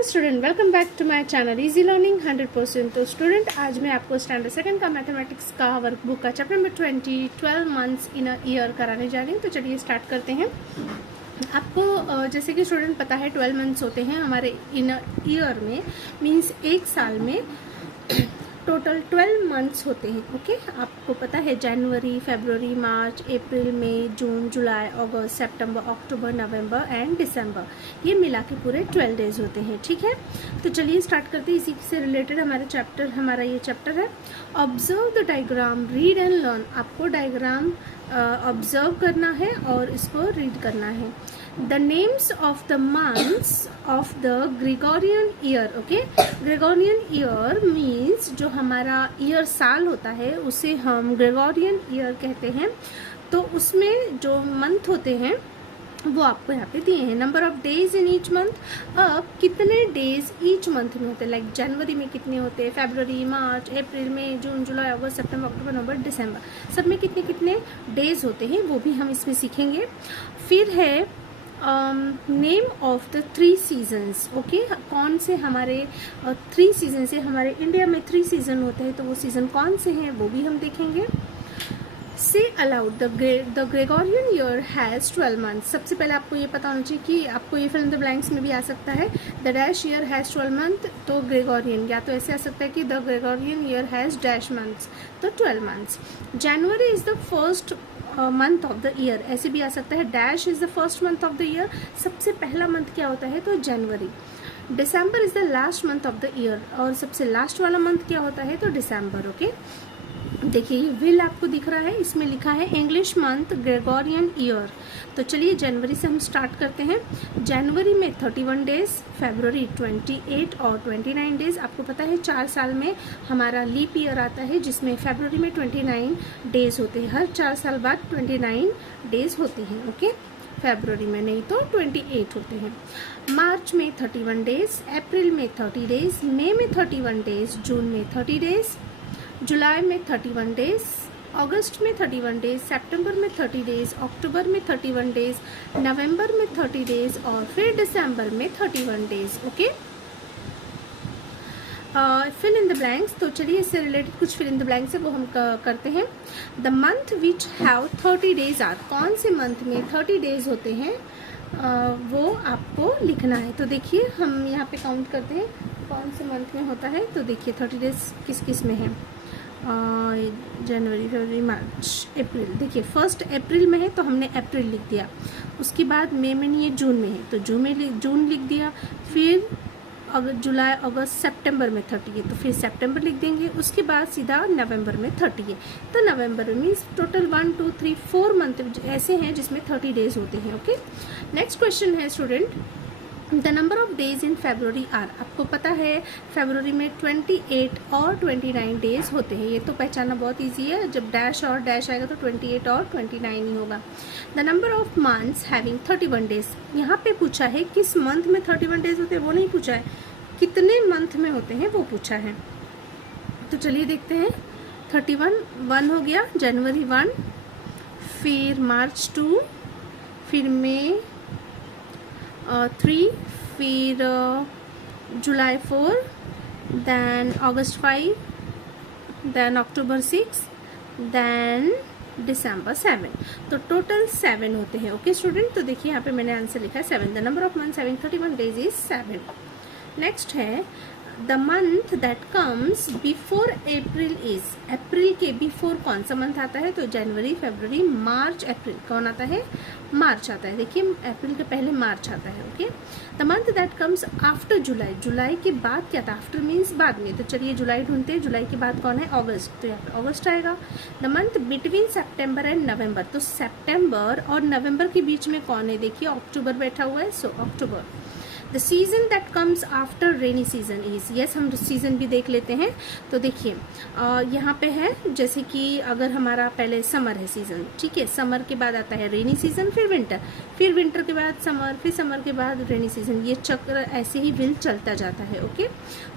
Hello student, welcome back to my channel easy learning 100%। तो student, आज मैं आपको स्टैंडर्ड सेकंड का मैथमेटिक्स का वर्कबुक का chapter number 20 12 months in a year कराने जा रही हूँ। तो चलिए स्टार्ट करते हैं। आपको जैसे कि स्टूडेंट पता है 12 मंथ्स होते हैं हमारे इन अ ईयर में, मीन्स एक साल में टोटल 12 मंथ्स होते हैं। ओके, आपको पता है जनवरी, फरवरी, मार्च, अप्रैल, मई, जून, जुलाई, अगस्त, सितंबर, अक्टूबर, नवंबर एंड दिसंबर, ये मिला के पूरे 12 डेज होते हैं। ठीक है, तो चलिए स्टार्ट करते हैं। इसी से रिलेटेड हमारा ये चैप्टर है। Observe the diagram, read and learn. आपको डायग्राम ऑब्जर्व करना है और इसको रीड करना है। The names of the months of the Gregorian year. Okay, Gregorian year means जो हमारा ईयर साल होता है उसे हम ग्रेगोरियन ईयर कहते हैं। तो उसमें जो मंथ होते हैं वो आपको यहाँ पे दिए हैं। Number of days in each month. अब कितने डेज ईच मंथ में होते हैं, लाइक जनवरी में कितने होते हैं, फरवरी, मार्च, अप्रैल, मई, जून, जुलाई, अगस्त, सितंबर, अक्टूबर, नवंबर, दिसंबर, सब में कितने कितने डेज होते हैं वो भी हम इसमें सीखेंगे। फिर है name of the 3 seasons. Okay, कौन से हमारे 3 सीजन से, हमारे इंडिया में 3 सीजन होते हैं तो वो सीजन कौन से हैं वो भी हम देखेंगे। से allowed the Gregorian year has 12 months. सबसे पहले आपको ये पता होना चाहिए कि आपको ये फिल इन द ब्लैंक्स में भी आ सकता है the dash year has 12 month, तो ग्रेगोरियन, या तो ऐसे आ सकता है कि the Gregorian year has dash months, तो 12 months. January is the first month of the year, ऐसे भी आ सकता है dash is the first month of the year. सबसे पहला मंथ क्या होता है, तो जनवरी। December is the last month of the year, और सबसे लास्ट वाला मंथ क्या होता है, तो दिसंबर। ओके, देखिए विल आपको दिख रहा है, इसमें लिखा है इंग्लिश मंथ ग्रेगोरियन ईयर। तो चलिए जनवरी से हम स्टार्ट करते हैं। जनवरी में 31 डेज, फरवरी 28 और 29 डेज। आपको पता है 4 साल में हमारा लीप ईयर आता है जिसमें फरवरी में 29 डेज होते हैं। हर 4 साल बाद 29 डेज होते हैं। ओके, फरवरी में नहीं तो 28 होते हैं। मार्च में 31 डेज, अप्रैल में 30 डेज, मई में 31 डेज, जून में 30 डेज, जुलाई में 31 डेज, अगस्त में 31 डेज, सितंबर में 30 डेज, अक्टूबर में 31 डेज, नवंबर में 30 डेज और फिर दिसंबर में 31 days. Okay, fill in the blanks. तो चलिए इससे रिलेटेड कुछ फिल इन द ब्लैंक्स है वो हम करते हैं। The month which have 30 days are. कौन से मंथ में 30 डेज होते हैं वो आपको लिखना है। तो देखिए हम यहाँ पे काउंट करते हैं कौन से मंथ में होता है। तो देखिए 30 डेज किस किस में है, जनवरी, फरवरी, मार्च, अप्रैल। देखिए 1 अप्रैल में है तो हमने अप्रैल लिख दिया। उसके बाद मई में नहीं है, जून में है तो जून लिख दिया। फिर जुलाई, अगस्त, सितंबर में 30 है तो फिर सितंबर लिख देंगे। उसके बाद सीधा नवंबर में 30 है तो नवंबर में मीन्स टोटल 1 2 3 4 मंथ ऐसे हैं जिसमें 30 डेज होते हैं। ओके, नेक्स्ट क्वेश्चन है student, the number of days in February are. आपको पता है फरवरी में 28 और 29 डेज होते हैं। ये तो पहचानना बहुत इजी है, जब डैश और डैश आएगा तो 28 और 29 ही होगा। The number of months having 31 days. यहाँ पे पूछा है किस मंथ में 31 डेज होते हैं, वो नहीं पूछा है, कितने मंथ में होते हैं वो पूछा है। तो चलिए देखते हैं। 31 1 हो गया, जनवरी 1, फिर मार्च 2, फिर मई 3, फिर जुलाई 4, देन अगस्त 5, देन अक्टूबर 6, देन दिसंबर 7। तो टोटल 7 होते हैं। ओके स्टूडेंट, तो देखिए यहाँ पे मैंने आंसर लिखा है 7। The number of months having 31 days is 7। Next है the month that comes before April is. अप्रैल के बिफोर कौन सा मंथ आता है, तो जनवरी, फरवरी, मार्च, अप्रैल। कौन आता है, मार्च आता है। देखिए अप्रैल के पहले मार्च आता है। Okay, the month that comes after July. जुलाई के बाद क्या था, आफ्टर मीन्स बाद में। तो चलिए जुलाई ढूंढते हैं। जुलाई के बाद कौन है, अगस्त, तो यहाँ पे अगस्त आएगा। The month between September and November. तो सितंबर और नवंबर के बीच में कौन है, देखिए अक्टूबर बैठा हुआ है, so October. The season that comes after rainy season is. Yes, हम सीजन भी देख लेते हैं। तो देखिए यहाँ पे है जैसे कि अगर हमारा पहले समर है सीजन, ठीक है, समर के बाद आता है रेनी सीजन, फिर विंटर, फिर विंटर के बाद समर, फिर समर के बाद रेनी सीजन। ये चक्र ऐसे ही व्हील चलता जाता है। ओके,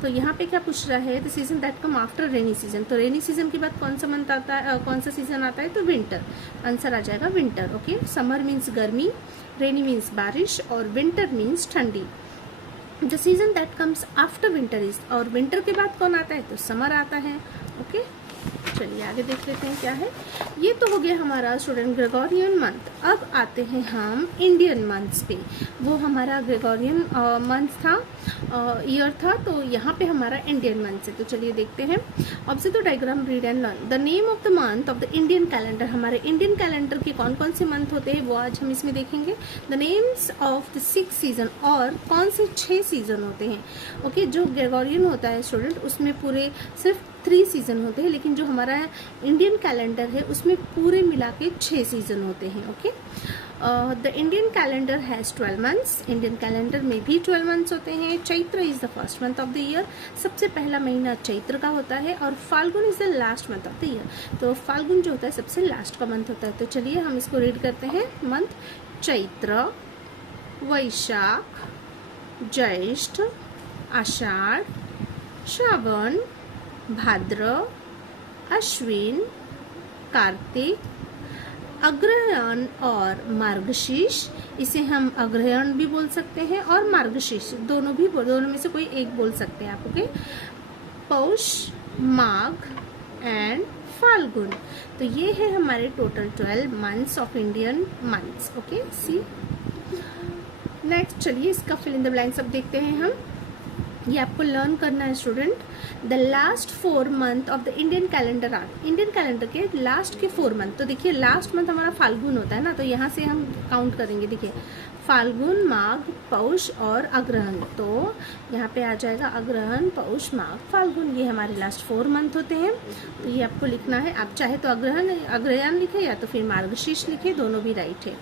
तो यहाँ पे क्या पूछ रहा है, the season that come after rainy season. तो रेनी सीजन के बाद कौन सा मंथ आता है, कौन सा सीजन आता है, तो विंटर। आंसर आ जाएगा विंटर। ओके, समर मीन्स गर्मी, रेनी मीन्स बारिश और विंटर मीन्स ठंडी। The season that comes after winter is, और विंटर के बाद कौन आता है, तो समर आता है। ओके, चलिए आगे देख लेते हैं क्या है। ये तो हो गया हमारा स्टूडेंट ग्रेगोरियन मंथ। अब आते हैं हम इंडियन मंथ्स पे। वो हमारा ग्रेगोरियन मंथ था, ईयर था, तो यहाँ पे हमारा इंडियन मंथ है। तो चलिए देखते हैं। Observe the diagram, read and learn the name of the month of the Indian calendar. हमारे इंडियन कैलेंडर के कौन कौन से मंथ होते हैं वो आज हम इसमें देखेंगे। The names of the 6 season, और कौन से 6 सीजन होते हैं। ओके, जो ग्रेगोरियन होता है स्टूडेंट उसमें पूरे सिर्फ 3 सीजन होते हैं, लेकिन जो हमारा इंडियन कैलेंडर है उसमें पूरे मिला के 6 सीजन होते हैं। Okay, the Indian calendar has 12 months. Indian calendar में भी 12 मंथ्स होते हैं। Chaitra is the first month of the year, सबसे पहला महीना चैत्र का होता है, और Phalgun is the last month of the year. तो फाल्गुन जो होता है सबसे लास्ट का मंथ होता है। तो चलिए हम इसको रीड करते हैं। मंथ चैत्र, वैशाख, ज्येष्ठ, आषाढ़, श्रावण, भाद्र, अश्विन, कार्तिक, अग्रहायण और मार्गशीर्ष। इसे हम अग्रहायण भी बोल सकते हैं और मार्गशीर्ष, दोनों में से कोई एक बोल सकते हैं आप। Okay, Paush, Magh and Phalgun. तो ये है हमारे total 12 months of Indian months. Okay, see next. चलिए इसका फिल इन द ब्लैंक्स अब देखते हैं हम। ये आपको लर्न करना है student. The last 4 month of the Indian calendar are, Indian calendar के लास्ट के 4 मंथ। तो देखिए लास्ट मंथ हमारा फाल्गुन होता है ना, तो यहाँ से हम काउंट करेंगे। देखिए फाल्गुन, माघ, पौष और अग्रहण। तो यहाँ पे आ जाएगा अग्रहण, पौष, माघ, फाल्गुन। ये हमारे लास्ट 4 मंथ होते हैं। तो ये आपको लिखना है। आप चाहे तो अग्रहायण लिखे या तो फिर मार्गशीर्ष लिखे, दोनों भी राइट है।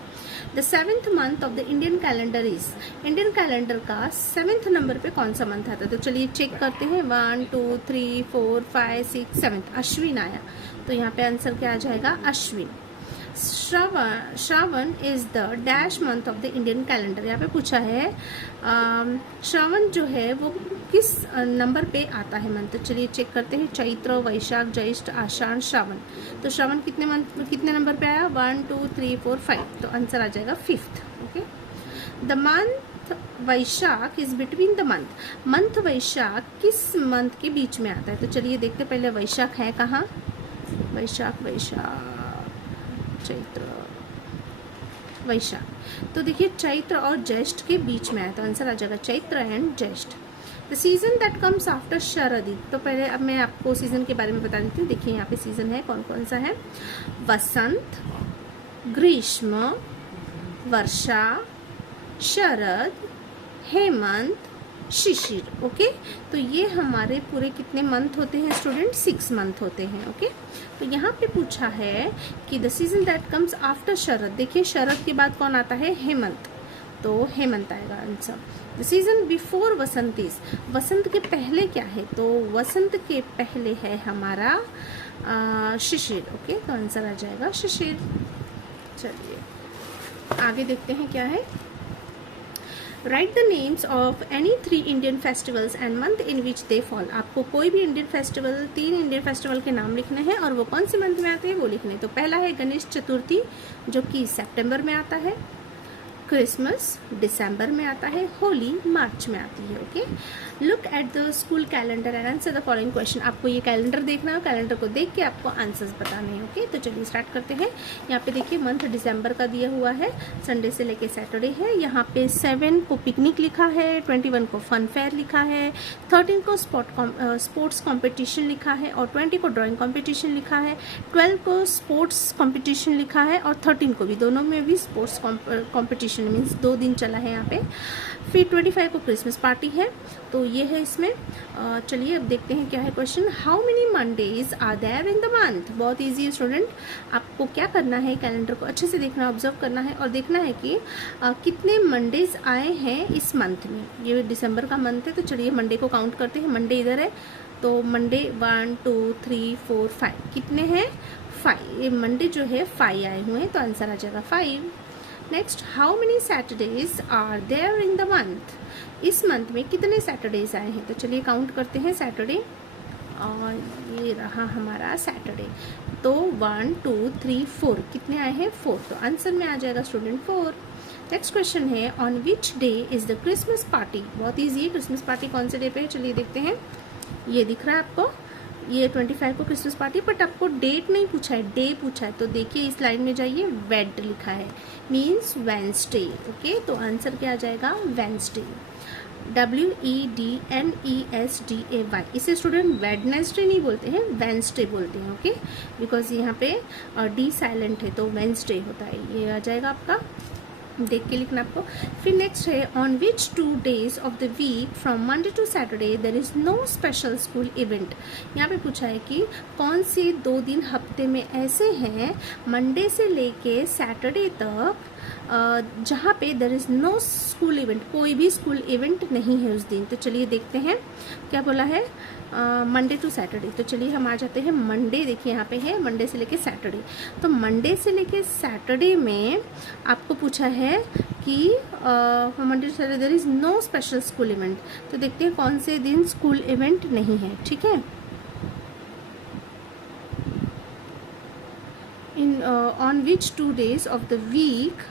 The 7th month of the Indian calendar is, Indian calendar का 7th नंबर पे कौन सा मंथ आता है। तो चलिए चेक करते हैं। 1 2 3 4 5 6 7, अश्विन आया। तो यहाँ पे आंसर क्या आ जाएगा, Ashwin. Shravan is the dash month of the Indian calendar. यहाँ पे पूछा है श्रावण जो है वो किस नंबर पे आता है मंथ। तो चलिए चेक करते हैं। चैत्र, वैशाख, ज्येष्ठ, आषाढ़, श्रावण। तो श्रावण कितने नंबर पे आया, 1 2 3 4 5। तो आंसर आ जाएगा 5th। Okay, the month Vaishakh is between the month Vaishakh किस मंथ के बीच में आता है। तो चलिए देखते पहले वैशाख है कहाँ। वैशाख चैत्र, वैशाख। तो देखिए चैत्र और ज्येष्ठ के बीच में आया, तो आंसर आ जाएगा Chaitra and Jyeshtha. The season that comes after Sharad. तो पहले अब मैं आपको सीजन के बारे में बता देती हूँ। देखिए यहाँ पे सीजन है कौन कौन सा है। वसंत, ग्रीष्म, वर्षा, शरद, हेमंत, शिशिर। ओके, तो ये हमारे पूरे कितने मंथ होते हैं स्टूडेंट, 6 मंथ होते हैं। ओके, तो यहाँ पे पूछा है कि the season that comes after Sharad. देखिए शरद के बाद कौन आता है, हेमंत। तो हेमंत आएगा answer. The season before Vasant is, Vasant के पहले क्या है, तो वसंत के पहले है हमारा शिशिर। ओके, तो आंसर आ जाएगा शिशिर। चलिए आगे देखते हैं क्या है। Right the names of any 3 Indian festivals and month in which they fall. आपको कोई भी इंडियन फेस्टिवल, 3 इंडियन फेस्टिवल के नाम लिखने हैं और वो कौन से मंथ में आते हैं वो लिखने हैं। तो पहला है गणेश चतुर्थी जो कि सितंबर में आता है, क्रिसमस दिसंबर में आता है, होली मार्च में आती है। Okay, look at the school calendar and answer the following question. आपको ये कैलेंडर देखना है, कैलेंडर को देख के आपको आंसर्स बताने हैं। ओके, तो चलिए स्टार्ट करते हैं। यहाँ पे देखिए मंथ दिसंबर का दिया हुआ है, संडे से लेके सैटरडे है। यहाँ पे 7 को पिकनिक लिखा है, 21 को फन फेयर लिखा है, 13 को स्पोर्ट्स कॉम्पिटिशन लिखा है और 20 को ड्राइंग कॉम्पिटिशन लिखा है, 12 को स्पोर्ट्स कॉम्पिटिशन लिखा है और 13 को भी, दोनों में भी स्पोर्ट्स कॉम्पिटिशन मीन्स 2 दिन चला है यहाँ पे। फिर 25 को क्रिसमस पार्टी है, तो ये है इसमें। चलिए अब देखते हैं क्या है question. How many Mondays are there in the month. बहुत इजी है स्टूडेंट, आपको क्या करना है, कैलेंडर को अच्छे से देखना, ऑब्जर्व करना है और देखना है कि कितने मंडेज आए हैं इस मंथ में। ये दिसंबर का मंथ है, तो चलिए मंडे को काउंट करते हैं। मंडे इधर है, तो मंडे 1 2 3 4 5 कितने हैं, 5। ये मंडे जो है 5 आए हुए हैं, तो आंसर आ जाएगा 5। Next, how many Saturdays are there in the month. इस मंथ में कितने सैटरडेज आए हैं, तो चलिए काउंट करते हैं सैटरडे। और ये रहा हमारा सैटरडे, तो 1 2 3 4 कितने आए हैं, 4। तो आंसर में आ जाएगा स्टूडेंट 4। नेक्स्ट क्वेश्चन है on which day is the Christmas party. बहुत ईजी है, क्रिसमस पार्टी कौन से डे पे है, चलिए देखते हैं। ये दिख रहा है आपको, ये 25 को क्रिसमस पार्टी, बट आपको डेट नहीं पूछा है, डे पूछा है। तो देखिए इस लाइन में जाइए, वेड लिखा है, मीन्स वेंसडे। ओके, तो आंसर क्या आ जाएगा, वेंसडे। WEDNESDAY। इसे स्टूडेंट वेडनेसडे नहीं बोलते हैं, वेंसडे बोलते हैं। ओके, बिकॉज यहाँ पे डी साइलेंट है तो वेंसडे होता है। ये आ जाएगा आपका, देख के लिखना आपको। फिर नेक्स्ट है on which 2 days of the week from Monday to Saturday there is no special school event. यहाँ पे पूछा है कि कौन से 2 दिन हफ्ते में ऐसे हैं मंडे से लेके सैटरडे तक जहाँ पे there is no school event, कोई भी स्कूल इवेंट नहीं है उस दिन। तो चलिए देखते हैं क्या बोला है, मंडे टू सैटरडे। तो चलिए हम आ जाते हैं मंडे। देखिए यहाँ पे है मंडे से लेके सैटरडे। तो मंडे से लेके सैटरडे में आपको पूछा है कि Monday to Saturday there is no special school event. तो देखते हैं कौन से दिन स्कूल इवेंट नहीं है। ठीक है, in on which 2 days of the week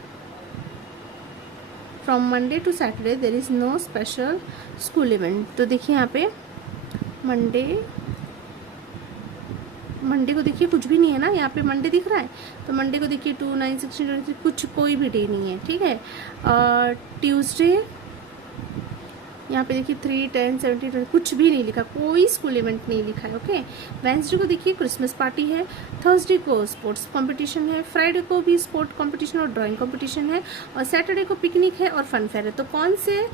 from Monday to Saturday there is no special school event. तो देखिए यहाँ पे मंडे को देखिए कुछ भी नहीं है ना, यहाँ पे मंडे दिख रहा है। तो मंडे को देखिए 2, 9, 16, 23 कुछ कोई भी डे नहीं है। ठीक है, ट्यूसडे यहाँ पे देखिए 3, 10, 17, 20 कुछ भी नहीं लिखा, कोई स्कूल इवेंट नहीं लिखा है। ओके, वेंसडे को देखिए क्रिसमस पार्टी है, थर्सडे को स्पोर्ट्स कंपटीशन है, फ्राइडे को भी स्पोर्ट कंपटीशन और ड्राइंग कंपटीशन है, और सैटरडे को पिकनिक है और फन फेयर है। तो कौन से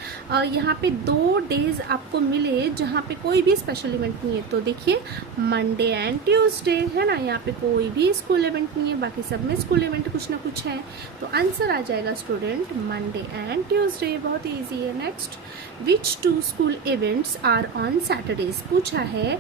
यहाँ पे 2 days आपको मिले जहाँ पे कोई भी स्पेशल इवेंट नहीं है। तो देखिए मंडे एंड ट्यूसडे है ना, यहाँ पे कोई भी स्कूल इवेंट नहीं है, बाकी सब में स्कूल इवेंट कुछ ना कुछ है। तो आंसर आ जाएगा स्टूडेंट मंडे एंड ट्यूसडे। बहुत ईजी है। Next, which 2 school events are on Saturdays. पूछा है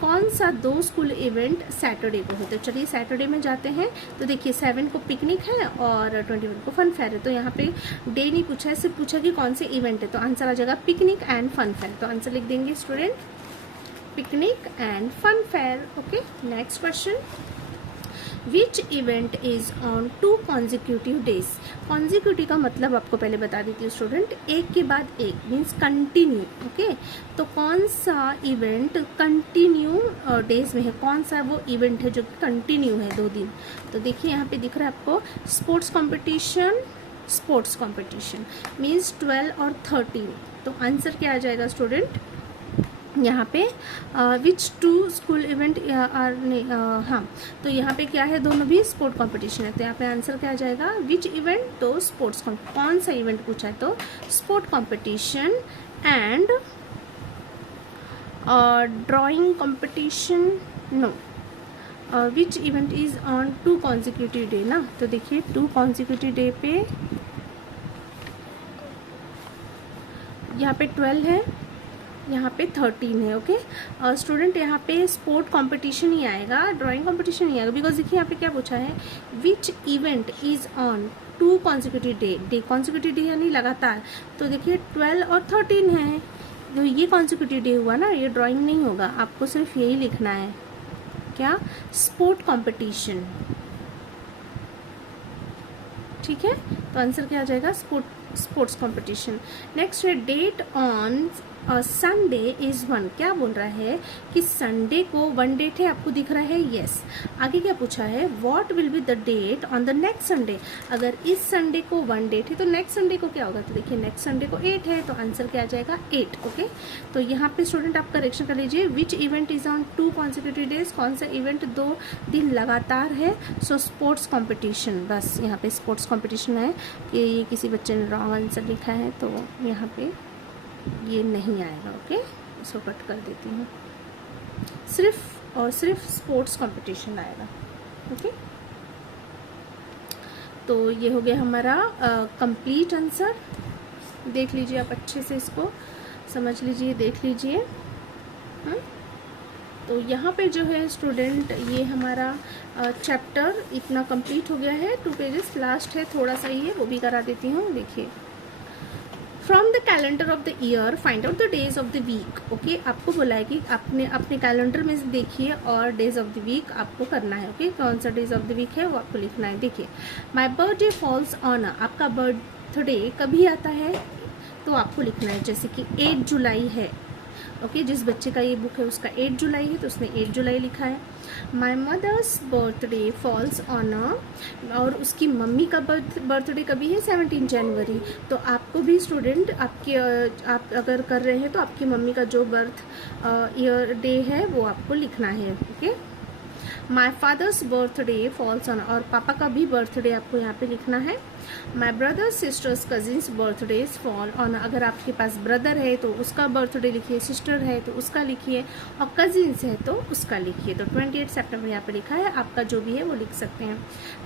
कौन सा 2 स्कूल इवेंट सैटरडे को है। तो चलिए सैटरडे में जाते हैं। तो देखिए 7 को पिकनिक है और 21 को फन फेयर है। तो यहाँ पे डे नहीं पूछा है, सिर्फ पूछा कि कौन से इवेंट है। तो आंसर आ जाएगा पिकनिक एंड फन फेयर। तो आंसर लिख देंगे student, picnic and fun fair. Okay, next question, which event is on 2 consecutive days। Consecutive का मतलब आपको पहले बता देती हूँ स्टूडेंट, एक के बाद एक मीन्स कंटिन्यू। ओके, तो कौन सा इवेंट कंटिन्यू डेज में है, कौन सा वो इवेंट है जो कंटिन्यू है 2 दिन। तो देखिए यहाँ पे दिख रहा है आपको स्पोर्ट्स कॉम्पिटिशन मीन्स 12 और 13। तो आंसर क्या आ जाएगा स्टूडेंट यहाँ पे, विच 2 स्कूल इवेंट आर, हाँ तो यहाँ पे क्या है, दोनों भी स्पोर्ट कंपटीशन है। तो यहाँ पे आंसर क्या आ जाएगा, विच इवेंट, तो स्पोर्ट्स, कौन सा इवेंट पूछा है तो sport competition and drawing competition. No, which event is on 2 consecutive day ना। तो देखिए 2 consecutive डे पे यहाँ पे 12 है, यहाँ पे 13 है। ओके स्टूडेंट, यहाँ पे स्पोर्ट कंपटीशन ही आएगा, ड्राइंग कंपटीशन नहीं आएगा, बिकॉज देखिए यहाँ पे क्या पूछा है, विच event is on 2 consecutive day consecutive day यानी लगातार। तो देखिए 12 और 13 है, तो ये consecutive डे हुआ ना, ये ड्राइंग नहीं होगा, आपको सिर्फ यही लिखना है, क्या, स्पोर्ट कंपटीशन। ठीक है, तो आंसर क्या आ जाएगा, स्पोर्ट्स कंपटीशन। नेक्स्ट है, डेट ऑन संडे इज 1। क्या बोल रहा है कि संडे को 1 डेट है, आपको दिख रहा है, यस। आगे क्या पूछा है, what will be the date on the next Sunday. अगर इस संडे को 1 डेट है तो नेक्स्ट संडे को क्या होगा। तो देखिए नेक्स्ट संडे को 8 है, तो आंसर क्या आ जाएगा 8। ओके, तो यहाँ पे स्टूडेंट आप करेक्शन कर लीजिए, विच event is on 2 consecutive days, कौन सा इवेंट 2 दिन लगातार है। सो स्पोर्ट्स कॉम्पिटिशन, बस यहाँ पे स्पोर्ट्स कॉम्पिटिशन है। ये किसी बच्चे ने रॉन्ग आंसर लिखा है, तो यहाँ पे ये नहीं आएगा। ओके, इसको कट कर देती हूँ, सिर्फ और सिर्फ स्पोर्ट्स कंपटीशन आएगा। ओके, तो ये हो गया हमारा कंप्लीट आंसर। देख लीजिए आप अच्छे से, इसको समझ लीजिए, देख लीजिए। तो यहाँ पे जो है स्टूडेंट, ये हमारा चैप्टर इतना कंप्लीट हो गया है। 2 पेजेस लास्ट है, थोड़ा सा ही है, वो भी करा देती हूँ। देखिए from the calendar of the year find out the days of the week. Okay, आपको बोला है कि आपने अपने कैलेंडर में से देखिए और डेज ऑफ द वीक आपको करना है। ओके, कौन सा डेज ऑफ द वीक है वो आपको लिखना है। देखिए, माई बर्थडे फॉल्स ऑन, आपका बर्थडे कभी आता है तो आपको लिखना है, जैसे कि 8 जुलाई है। ओके, जिस बच्चे का ये बुक है उसका 8 जुलाई है तो उसने 8 जुलाई लिखा है। My mother's birthday falls on, और उसकी मम्मी का बर्थडे कभी है 17 जनवरी। तो आपको भी स्टूडेंट आपके आप अगर कर रहे हैं तो आपकी मम्मी का जो बर्थ ईयर डे है वो आपको लिखना है। Okay, my father's birthday falls on, और पापा का भी बर्थडे आपको यहाँ पे लिखना है। My brothers sisters cousins birthdays fall on, अगर आपके पास ब्रदर है तो उसका बर्थडे लिखिए, सिस्टर है तो उसका लिखिए, और कजिन्स है तो उसका लिखिए। तो 28 सितंबर यहाँ पे लिखा है, आपका जो भी है वो लिख सकते हैं।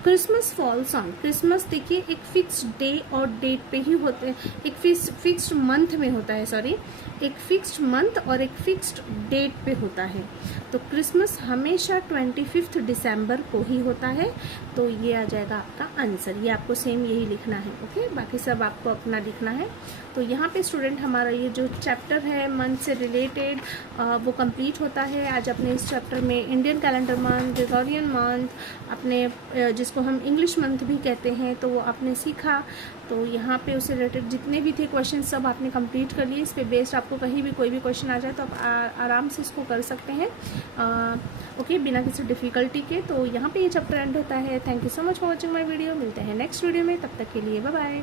क्रिसमस फॉल्स ऑन, क्रिसमस देखिए एक फिक्स्ड डे और डेट पे ही होते हैं, एक फिक्स्ड मंथ में होता है, सॉरी एक फिक्स्ड मंथ और एक फिक्स्ड डेट पे होता है। तो क्रिसमस हमेशा 25 दिसंबर को ही होता है, तो ये आ जाएगा आपका आंसर। ये आपको सेम यही लिखना है। ओके, बाकी सब आपको अपना लिखना है। तो यहाँ पे स्टूडेंट हमारा ये जो चैप्टर है मंथ से रिलेटेड वो कंप्लीट होता है। आज अपने इस चैप्टर में Indian calendar month, Gregorian month, अपने जिसको हम इंग्लिश मंथ भी कहते हैं, तो वो आपने सीखा। तो यहाँ पे उससे रिलेटेड जितने भी थे क्वेश्चन सब आपने कंप्लीट कर लिए। इस पे बेस्ड आपको कहीं भी कोई भी क्वेश्चन आ जाए तो आप आराम से इसको कर सकते हैं। ओके, बिना किसी डिफ़िकल्टी के। तो यहाँ पे ये चैप्टर एंड होता है। Thank you so much for watching my video. मिलते हैं नेक्स्ट वीडियो में, तब तक के लिए बाय बाय।